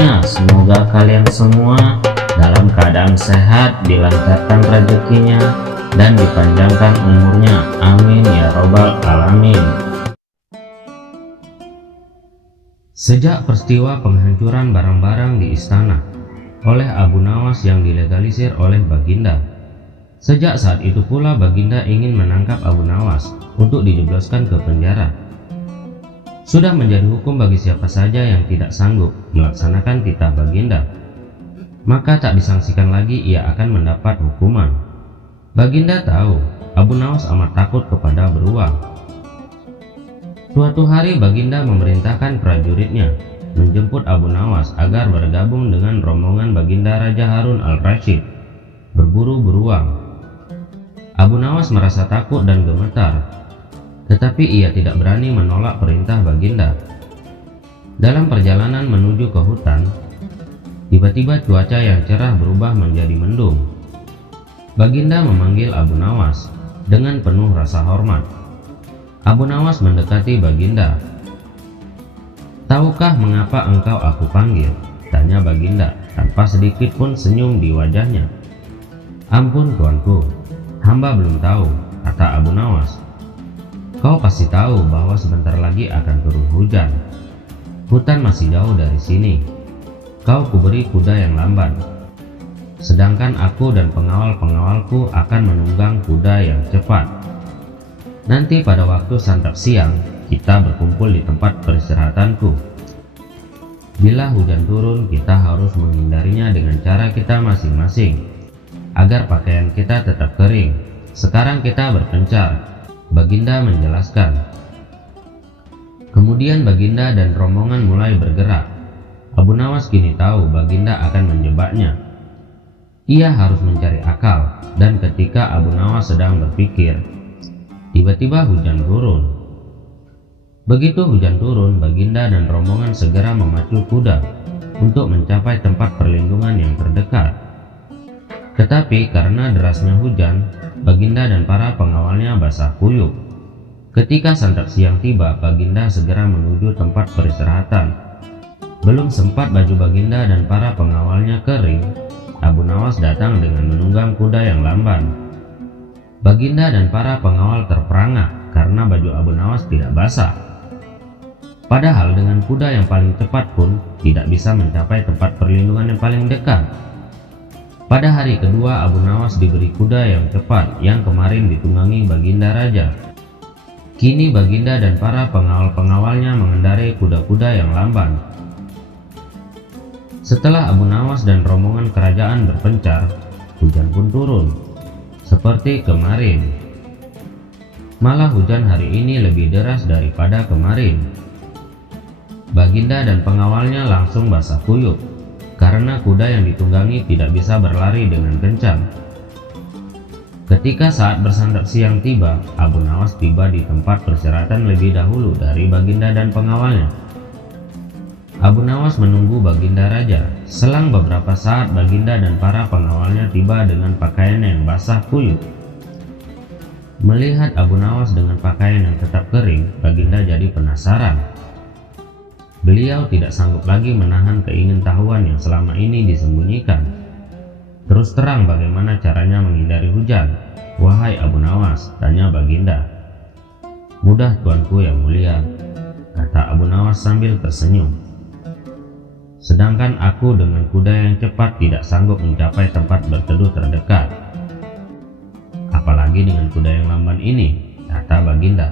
Tentunya semoga kalian semua dalam keadaan sehat, dilancarkan rezekinya, dan dipanjangkan umurnya. Amin ya robbal alamin. Sejak peristiwa penghancuran barang-barang di istana oleh Abu Nawas yang dilegalisir oleh Baginda, sejak saat itu pula Baginda ingin menangkap Abu Nawas untuk dijebloskan ke penjara. Sudah menjadi hukum bagi siapa saja yang tidak sanggup melaksanakan titah Baginda, maka tak disangsikan lagi ia akan mendapat hukuman. Baginda tahu Abu Nawas amat takut kepada beruang. Suatu hari Baginda memerintahkan prajuritnya menjemput Abu Nawas agar bergabung dengan rombongan Baginda Raja Harun al-Rasyid berburu beruang. Abu Nawas merasa takut dan gemetar, tetapi ia tidak berani menolak perintah Baginda. Dalam perjalanan menuju ke hutan, tiba-tiba cuaca yang cerah berubah menjadi mendung. Baginda memanggil Abu Nawas dengan penuh rasa hormat. Abu Nawas mendekati Baginda. "Tahukah mengapa engkau aku panggil?" tanya Baginda tanpa sedikit pun senyum di wajahnya. "Ampun tuanku, hamba belum tahu," kata Abu Nawas. "Kau pasti tahu bahwa sebentar lagi akan turun hujan. Hutan masih jauh dari sini. Kau kuberi kuda yang lamban, sedangkan aku dan pengawal-pengawalku akan menunggang kuda yang cepat. Nanti pada waktu santap siang, kita berkumpul di tempat peristirahatanku. Bila hujan turun, kita harus menghindarinya dengan cara kita masing-masing, agar pakaian kita tetap kering. Sekarang kita berpencar," Baginda menjelaskan. Kemudian Baginda dan rombongan mulai bergerak. Abu Nawas kini tahu Baginda akan menjebaknya. Ia harus mencari akal, dan ketika Abu Nawas sedang berpikir, tiba-tiba hujan turun. Begitu hujan turun, Baginda dan rombongan segera memacu kuda untuk mencapai tempat perlindungan yang terdekat. Tetapi karena derasnya hujan, Baginda dan para pengawalnya basah kuyup. Ketika santap siang tiba, Baginda segera menuju tempat peristirahatan. Belum sempat baju Baginda dan para pengawalnya kering, Abu Nawas datang dengan menunggang kuda yang lamban. Baginda dan para pengawal terperangah karena baju Abu Nawas tidak basah. Padahal dengan kuda yang paling cepat pun tidak bisa mencapai tempat perlindungan yang paling dekat. Pada hari kedua, Abu Nawas diberi kuda yang cepat yang kemarin ditunggangi Baginda Raja. Kini Baginda dan para pengawal-pengawalnya mengendarai kuda-kuda yang lamban. Setelah Abu Nawas dan rombongan kerajaan berpencar, hujan pun turun seperti kemarin. Malah hujan hari ini lebih deras daripada kemarin. Baginda dan pengawalnya langsung basah kuyup karena kuda yang ditunggangi tidak bisa berlari dengan kencang. Ketika saat bersantap siang tiba, Abu Nawas tiba di tempat peristirahatan lebih dahulu dari Baginda dan pengawalnya. Abu Nawas menunggu Baginda Raja. Selang beberapa saat, Baginda dan para pengawalnya tiba dengan pakaian yang basah kuyup. Melihat Abu Nawas dengan pakaian yang tetap kering, Baginda jadi penasaran. Beliau tidak sanggup lagi menahan keingintahuan yang selama ini disembunyikan. "Terus terang, bagaimana caranya menghindari hujan, wahai Abu Nawas?" tanya Baginda. "Mudah tuanku yang mulia," kata Abu Nawas sambil tersenyum. "Sedangkan aku dengan kuda yang cepat tidak sanggup mencapai tempat berteduh terdekat. Apalagi dengan kuda yang lamban ini," kata Baginda.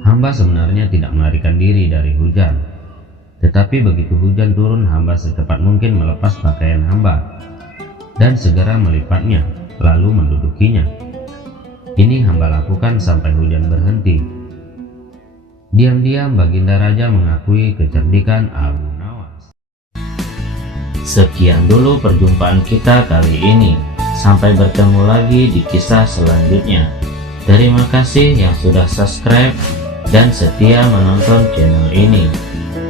"Hamba sebenarnya tidak melarikan diri dari hujan. Tetapi begitu hujan turun, hamba secepat mungkin melepas pakaian hamba dan segera melipatnya, lalu mendudukinya. Ini hamba lakukan sampai hujan berhenti." Diam-diam Baginda Raja mengakui kecerdikan Abu Nawas. Sekian dulu perjumpaan kita kali ini. Sampai bertemu lagi di kisah selanjutnya. Terima kasih yang sudah subscribe dan setia menonton channel ini.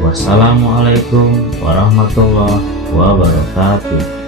Wassalamualaikum warahmatullahi wabarakatuh.